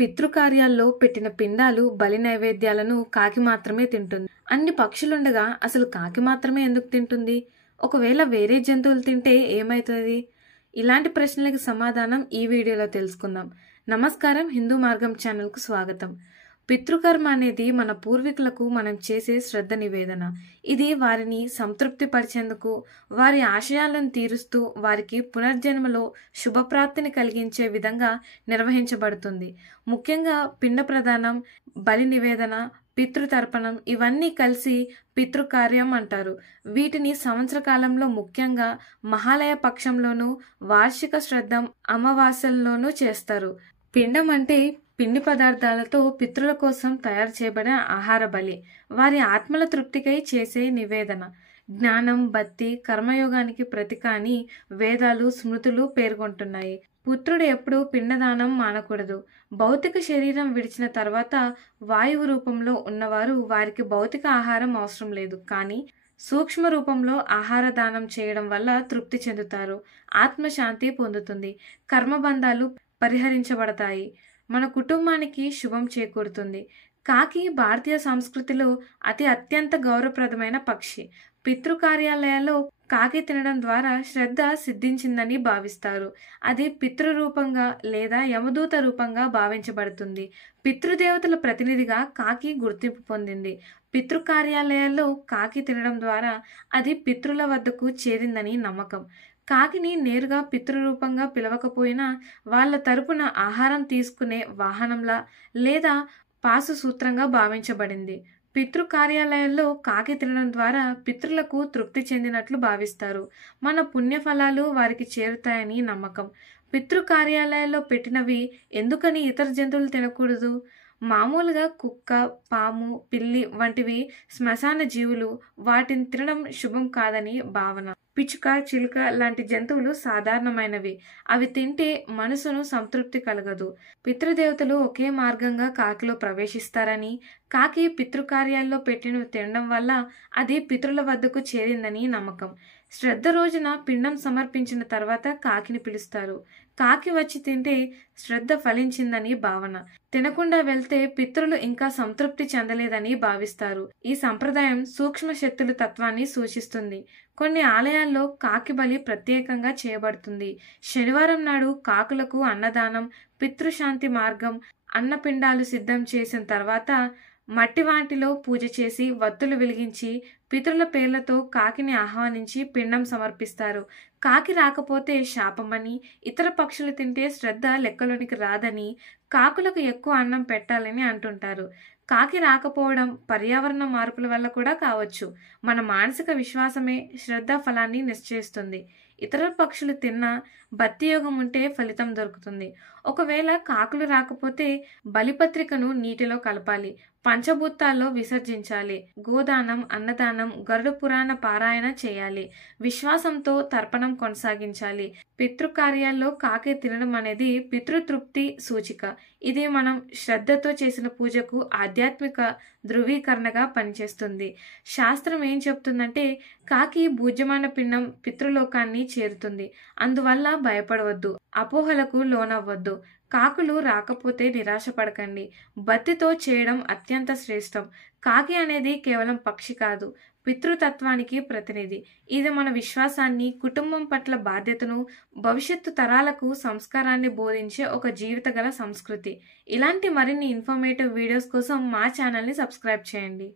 పితృకార్యాల్లో పెట్టిన పిండాలు బలి నైవేద్యాలను కాకి మాత్రమే తింటుంది. అన్ని పక్షులుండగా అసలు కాకి మాత్రమే ఎందుకు తింటుంది? ఒకవేళ వేరే జంతువులు తింటే ఏమవుతుంది? ఇలాంటి ప్రశ్నలకు సమాధానం ఈ వీడియోలో తెలుసుకుందాం. నమస్కారం, హిందూ మార్గం ఛానల్కు స్వాగతం. పితృకర్మ అనేది మన పూర్వీకులకు మనం చేసే శ్రద్ధ నివేదన. ఇది వారిని సంతృప్తి పరిచేందుకు, వారి ఆశయాలను తీరుస్తూ వారికి పునర్జన్మలో శుభప్రాప్తిని కలిగించే విధంగా నిర్వహించబడుతుంది. ముఖ్యంగా పిండ ప్రదానం, బలి నివేదన, పితృతర్పణం ఇవన్నీ కలిసి పితృకార్యం అంటారు. వీటిని సంవత్సర కాలంలో ముఖ్యంగా మహాలయ పక్షంలోనూ, వార్షిక శ్రద్ధం అమావాస్యల్లోనూ చేస్తారు. పిండం అంటే పిండి పదార్థాలతో పితృల కోసం తయారు చేయబడిన ఆహార బలి, వారి ఆత్మల తృప్తికై చేసే నివేదన. జ్ఞానం, భక్తి, కర్మయోగానికి ప్రతీక అని వేదాలు, స్మృతులు పేర్కొంటున్నాయి. పుత్రుడు ఎప్పుడూ పిండదానం మానకూడదు. భౌతిక శరీరం విడిచిన తర్వాత వాయువు రూపంలో ఉన్నవారు వారికి భౌతిక ఆహారం అవసరం లేదు, కానీ సూక్ష్మ రూపంలో ఆహార దానం చేయడం వల్ల తృప్తి చెందుతారు, ఆత్మశాంతి పొందుతుంది, కర్మబంధాలు పరిహరించబడతాయి, మన కుటుంబానికి శుభం చేకూరుతుంది. కాకి భారతీయ సంస్కృతిలో అత్యంత గౌరవప్రదమైన పక్షి. పితృకార్యాలయాల్లో కాకి తినడం ద్వారా శ్రద్ధ సిద్ధించిందని భావిస్తారు. అది పితృరూపంగా లేదా యమదూత రూపంగా భావించబడుతుంది. పితృదేవతల ప్రతినిధిగా కాకి గుర్తింపు పొందింది. పితృకార్యాలయాల్లో కాకి తినడం ద్వారా అది పితృల వద్దకు చేరిందని నమ్మకం. కాకిని నేరుగా పితృరూపంగా పిలవకపోయినా వాళ్ళ తరపున ఆహారం తీసుకునే వాహనంలా లేదా పాసు సూత్రంగా భావించబడింది. పితృకార్యాలయాల్లో కాకి తినడం ద్వారా పితృలకు తృప్తి చెందినట్లు భావిస్తారు. మన పుణ్యఫలాలు వారికి చేరుతాయని నమ్మకం. పితృకార్యాలయాల్లో పెట్టినవి ఎందుకని ఇతర జంతువులు తినకూడదు? మామూలుగా కుక్క, పాము, పిల్లి వంటివి శ్మశాన జీవులు, వాటిని తినడం శుభం కాదని భావన. పిచ్చుక, చిలుక లాంటి జంతువులు సాధారణమైనవి. అవి తింటే మనసును సంతృప్తి కలగదు. పితృదేవతలు ఒకే మార్గంగా కాకిలో ప్రవేశిస్తారని, కాకి పితృకార్యాల్లో పెట్టినవి తినడం వల్ల అది పితృల వద్దకు చేరిందని నమ్మకం. శ్రద్ధ రోజున పిండం సమర్పించిన తర్వాత కాకిని పిలుస్తారు. కాకి వచ్చి తింటే శ్రద్ధ ఫలించిందని భావన. తినకుండా వెళ్తే పితృలు ఇంకా సంతృప్తి చెందలేదని భావిస్తారు. ఈ సంప్రదాయం సూక్ష్మ శక్తుల తత్వాన్ని సూచిస్తుంది. కొన్ని ఆలయాల్లో కాకి బలి ప్రత్యేకంగా చేయబడుతుంది. శనివారం నాడు కాకులకు అన్నదానం, పితృశాంతి మార్గం, అన్నపిండాలు సిద్ధం చేసిన తర్వాత మట్టి వాటిలో పూజ చేసి వత్తులు వెలిగించి పితృల పేర్లతో కాకిని ఆహ్వానించి పిండం సమర్పిస్తారు. కాకి రాకపోతే శాపమని, ఇతర పక్షులు తింటే శ్రద్ధ లెక్కలోనికి రాదని, కాకులకు ఎక్కువ అన్నం పెట్టాలని అంటుంటారు. కాకి రాకపోవడం పర్యావరణ మార్పుల వల్ల కూడా కావచ్చు. మన మానసిక విశ్వాసమే శ్రద్ధ ఫలాన్ని నిశ్చయిస్తుంది. ఇతర పక్షులు తిన్నా భక్తియోగం ఉంటే ఫలితం దొరుకుతుంది. ఒకవేళ కాకులు రాకపోతే బలిపత్రికను నీటిలో కలపాలి, పంచభూతాల్లో విసర్జించాలి, గోదానం, అన్నదానం, గరుడ పురాణ పారాయణ చేయాలి, విశ్వాసంతో తర్పణం కొనసాగించాలి. పితృకార్యాల్లో కాకి తినడం అనేది పితృతృప్తి సూచిక. ఇది మనం శ్రద్ధతో చేసిన పూజకు ఆధ్యాత్మిక ధృవీకరణగా పనిచేస్తుంది. శాస్త్రం ఏం చెప్తుందంటే కాకి భూజ్యమాన పిండం పితృలోకాన్ని చేరుతుంది. అందువల్ల భయపడవద్దు, అపోహలకు లోనవ్వద్దు. కాకులు రాకపోతే నిరాశపడకండి. భక్తితో చేయడం అత్యంత శ్రేష్టం. కాకి అనేది కేవలం పక్షి కాదు, పితృతత్వానికి ప్రతినిధి. ఇది మన విశ్వాసాన్ని, కుటుంబం పట్ల బాధ్యతను, భవిష్యత్తు తరాలకు సంస్కారాన్ని బోధించే ఒక జీవిత గల సంస్కృతి. ఇలాంటి మరిన్ని ఇన్ఫర్మేటివ్ వీడియోస్ కోసం మా ఛానల్ని సబ్స్క్రైబ్ చేయండి.